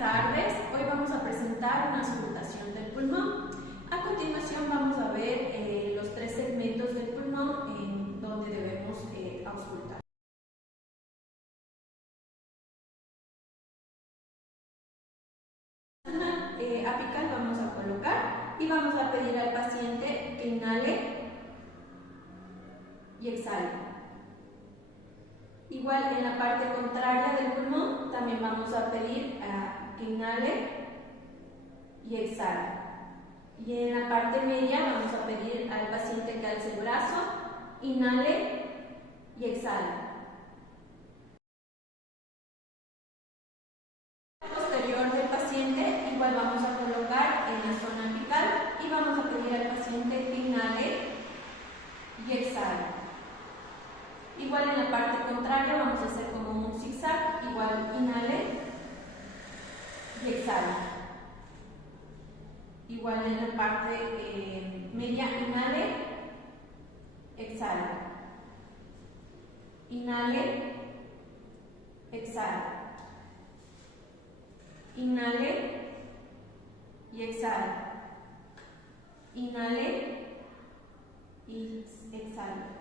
tardes. Hoy vamos a presentar una auscultación del pulmón. A continuación vamos a ver los tres segmentos del pulmón en donde debemos auscultar. Apical vamos a colocar y vamos a pedir al paciente que inhale y exhale. Igual en la parte contraria del pulmón también vamos a pedir que inhale y exhale. Y en la parte media vamos a pedir al paciente que alce el brazo, inhale y exhale. Posterior del paciente igual vamos a colocar en la zona apical y vamos a pedir al paciente que inhale y exhale. Igual en la parte contraria vamos a hacer como un zigzag, igual inhale y exhale. Igual en la parte media, inhale, exhale. Inhale, exhale. Inhale y exhale. Inhale y exhale.